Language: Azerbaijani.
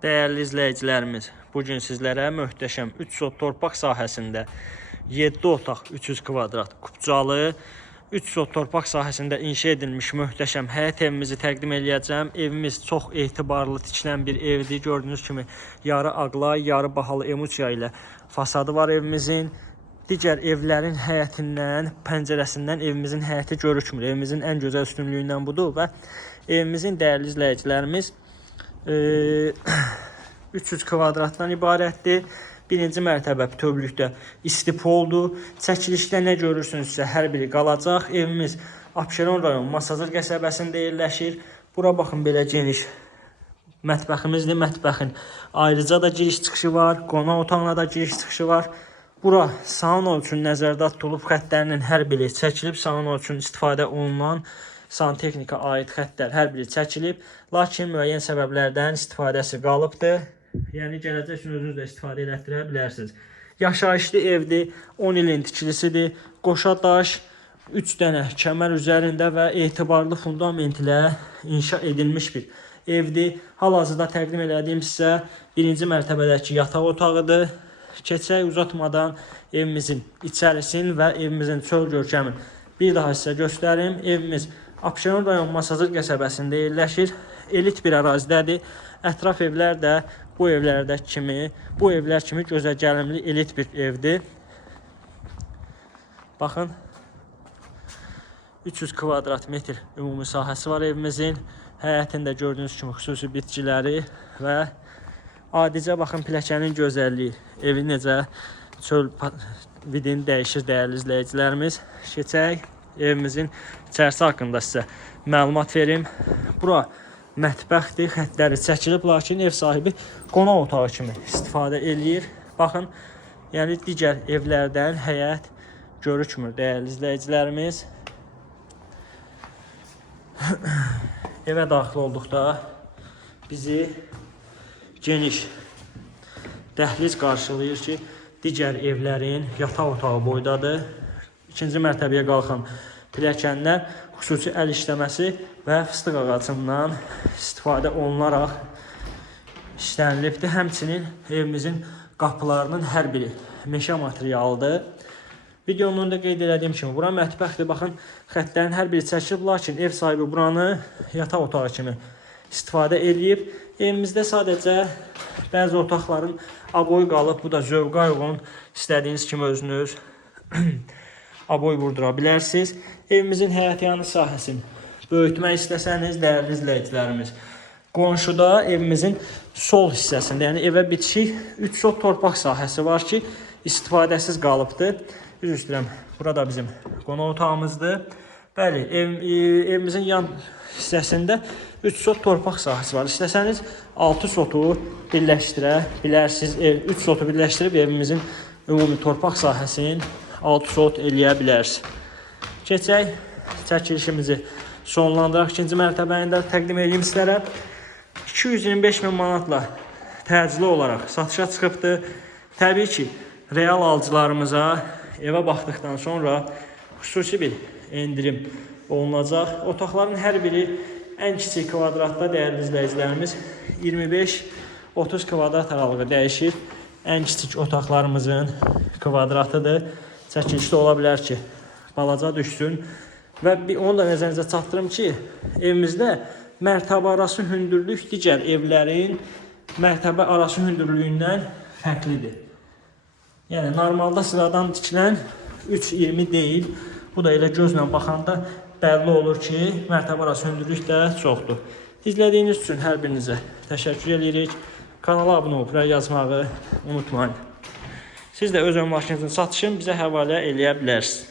Dəyərli izləyicilərimiz, bu gün sizlərə möhtəşəm 3 sot torpaq sahəsində 7 otaq 300 kvadrat kubcalı 3 sot torpaq sahəsində inşa edilmiş möhtəşəm həyət evimizi təqdim eləyəcəm. Evimiz çox etibarlı tikilən bir evdir. Gördüyünüz kimi yarı ağlay, yarı bahalı emulsiya ilə fasadı var evimizin. Digər evlərin həyətindən, pəncərəsindən evimizin həyəti görükmür. Evimizin ən gözəl üstünlüyündən budur və evimizin dəyərli izləyicilərimiz 300 kvadratdan ibarətdir. Birinci mərtəbə bütövlükdə istipoldur. Çəkilişdə nə görürsünüzsə hər biri qalacaq. Evimiz Abşeron rayon Masazır qəsəbəsində yerləşir. Bura baxın belə geniş mətbəximizdir. Mətbəxin ayrıca da giriş çıxışı var. Qonaq otağına da giriş çıxışı var. Bura sauna üçün nəzərdə tutulub xəttlərinin hər biri çəkilib sauna üçün istifadə olunan santexnika aid xəttlər hər biri çəkilib, lakin müəyyən səbəblərdən istifadəsi qalıbdır. Yəni gələcək üçün özünüz də istifadə elətdirə bilərsiniz. Yaşayışlı evdir, 10 ilin tikilisidir. Qoşa daş 3 dənə kəmər üzərində və etibarlı fundament ilə inşa edilmiş bir evdir. Hal-hazırda təqdim elədiyim sizə birinci mərtəbədəki yataq otağıdır. Keçək uzatmadan evimizin içərisini və evimizin çöl görkəmini bir daha sizə göstərim. Evimiz Abşeron rayon Masazır qəsəbəsində yerləşir. Elit bir ərazidədir. Ətraf evlər də bu evlərdə kimi, bu evlər kimi gözə gəlimli elit bir evdir. Baxın 300 kvadrat metr ümumi sahəsi var evimizin. Həyətində gördüyünüz kimi xüsusi bitkiləri və adicə baxın pilləkənin gözəlliyi. Evi necə çöl vidini dəyişir dəyərli izləyicilərimiz. Keçək evimizin içərisi haqqında sizə məlumat verim. Bura mətbəxdir, xəttləri çəkilib, lakin ev sahibi qonaq otağı kimi istifadə eləyir. Baxın, yəni digər evlərdən həyət görükmür dəyərli izləyicilərimiz. Evə daxil olduqda bizi geniş dəhliz qarşılayır ki, digər evlərin yataq otağı boydadır. İkinci mərtəbəyə qalxan pilləkənlər xüsusi əl işləməsi və fıstıq ağacından istifadə olunaraq işlənilibdir. Həmçinin evimizin qapılarının hər biri meşə materialıdır. Videonun da qeyd elədiyim kimi bura mətbəxdir. Baxın, xəttlərin hər biri çəkilib, lakin ev sahibi buranı yataq otağı kimi istifadə eləyib. Evimizdə sadəcə bəzi otaqların aboy qalıb. Bu da zövqa uyğun istədiyiniz kimi özünüz aboy vurdura bilərsiniz. Evimizin həyətyanı sahəsini böyütmək istəsəniz, dəyərli izləyicilərimiz, qonşuda evimizin sol hissəsində, yəni evə bitişik 3 sot torpaq sahəsi var ki, istifadəsiz qalıbdır. Üzr istəyirəm. Burada bizim qonaq otağımızdır. Bəli, ev, e, evimizin yan hissəsində 3 sot torpaq sahəsi var. İstəsəniz 6 sotu birləşdirə bilərsiniz. Ev 3 sotu birləşdirib evimizin ümumi torpaq sahəsini 6 sot eləyə bilərsiniz. Keçək çəkilişimizi sonlandıraq. İkinci mərtəbəni də təqdim edeyim sizlərə. 225 min manatla təcili olaraq satışa çıxıbdır. Təbii ki, real alıcılarımıza evə baxdıqdan sonra xüsusi bir endirim olunacaq. Otaqların hər biri ən kiçik kvadratda dəyərli izləyicilərimiz 25-30 kvadrat aralığı dəyişir. Ən kiçik otaqlarımızın kvadratıdır. Çəkilişdə ola bilər ki, balaca düşsün. Və bir onu da nəzərinizə çatdırım ki, evimizdə mərtəbə arası hündürlük digər evlərin mərtəbə arası hündürlüyündən fərqlidir. Yəni normalda sıradan tikilən 3.20 deyil. Bu da elə gözlə baxanda bəlli olur ki, mərtəbə arası hündürlük də çoxdur. İzlədiyiniz üçün hər birinizə təşəkkür edirik. Kanala abunə olub yazmağı unutmayın. Siz də öz əmlakınızın satışını bizə həvalə eləyə bilərsiniz.